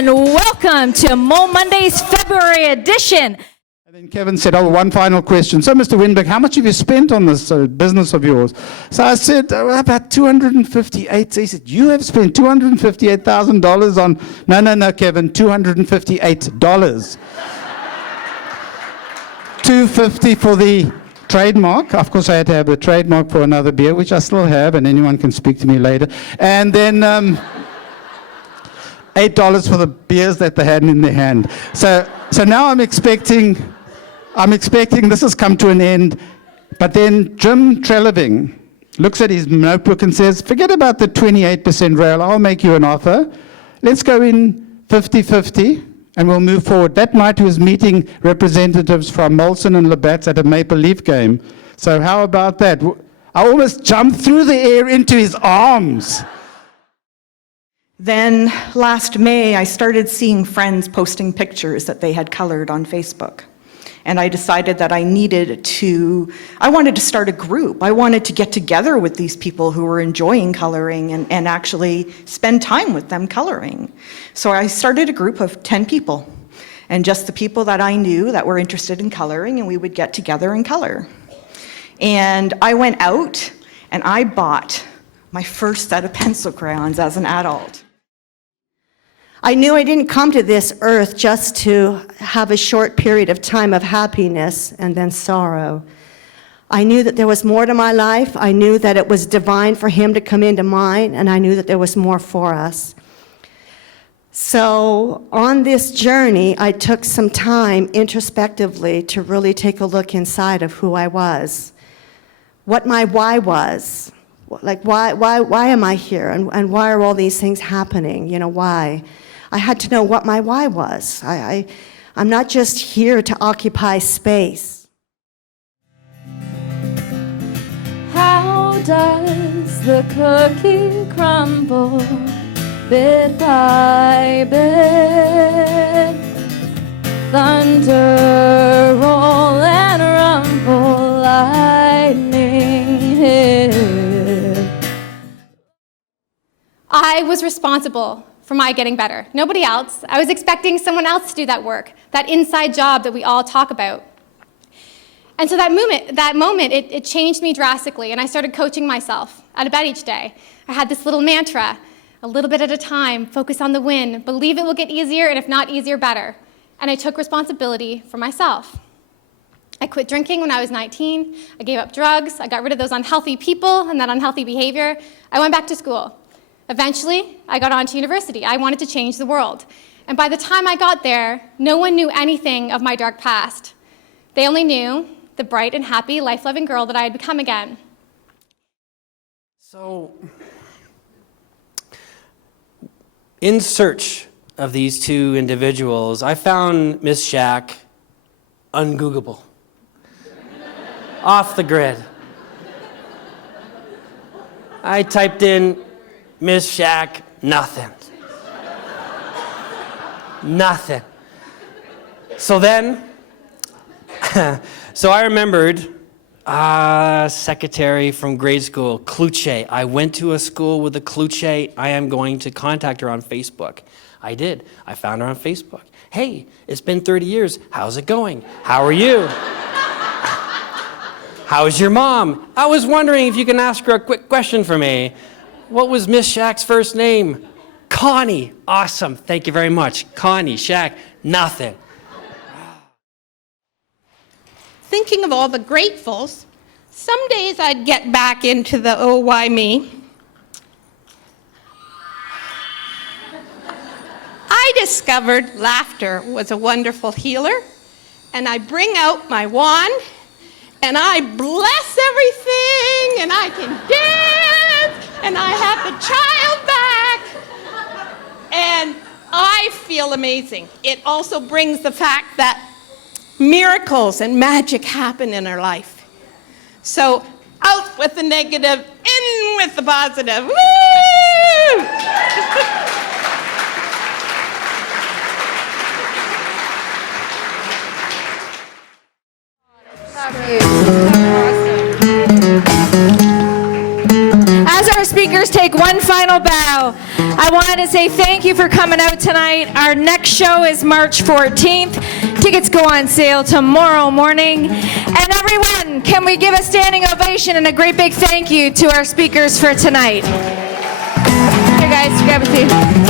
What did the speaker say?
and welcome to MoMondays February edition. And then Kevin said, one final question. So, Mr. Wienburg, how much have you spent on this business of yours? So I said, about $258. So he said, you have spent $258,000 on, no, Kevin, $258. $250 for the trademark. Of course, I had to have a trademark for another beer, which I still have, and anyone can speak to me later. And then $8 for the beers that they had in their hand. So now I'm expecting this has come to an end. But then Jim Treleving looks at his notebook and says, forget about the 28% Rael, I'll make you an offer. Let's go in 50-50 and we'll move forward. That night he was meeting representatives from Molson and Labatt's at a Maple Leaf game. So how about that? I almost jumped through the air into his arms. Then last May, I started seeing friends posting pictures that they had colored on Facebook. And I decided that I wanted to start a group. I wanted to get together with these people who were enjoying coloring and actually spend time with them coloring. So I started a group of 10 people, and just the people that I knew that were interested in coloring, and we would get together and color. And I went out and I bought my first set of pencil crayons as an adult. I knew I didn't come to this earth just to have a short period of time of happiness and then sorrow. I knew that there was more to my life. I knew that it was divine for him to come into mine, and I knew that there was more for us. So on this journey, I took some time introspectively to really take a look inside of who I was, what my why was. Like, why am I here? And why are all these things happening? Why? I had to know what my why was. I'm not just here to occupy space. How does the cookie crumble bit by bit? Thunder roll and rumble, lightning hit. I was responsible for my getting better. Nobody else. I was expecting someone else to do that work, that inside job that we all talk about. And so that moment, it changed me drastically, and I started coaching myself out of bed each day. I had this little mantra, a little bit at a time, focus on the win, believe it will get easier, and if not easier, better. And I took responsibility for myself. I quit drinking when I was 19. I gave up drugs. I got rid of those unhealthy people and that unhealthy behavior. I went back to school. Eventually, I got on to university. I wanted to change the world. And by the time I got there, no one knew anything of my dark past. They only knew the bright and happy, life-loving girl that I had become again. So, in search of these two individuals, I found Miss Shack ungoogable, off the grid. I typed in Miss Shack, nothing. Nothing. So then, I remembered secretary from grade school, Kluche. I went to a school with a Kluche. I am going to contact her on Facebook. I did. I found her on Facebook. Hey, it's been 30 years. How's it going? How are you? How's your mom? I was wondering if you can ask her a quick question for me. What was Miss Shack's first name? Connie. Awesome. Thank you very much. Connie, Shack, nothing. Thinking of all the gratefuls, some days I'd get back into the oh, why me. I discovered laughter was a wonderful healer, and I bring out my wand, and I bless everything, and I can dance, and I have the child back, and I feel amazing. It also brings the fact that miracles and magic happen in our life. So out with the negative, in with the positive. Woo! As our speakers take one final bow, I wanted to say thank you for coming out tonight. Our next show is March 14th. Tickets go on sale tomorrow morning. And everyone, can we give a standing ovation and a great big thank you to our speakers for tonight? Here, guys, grab a seat.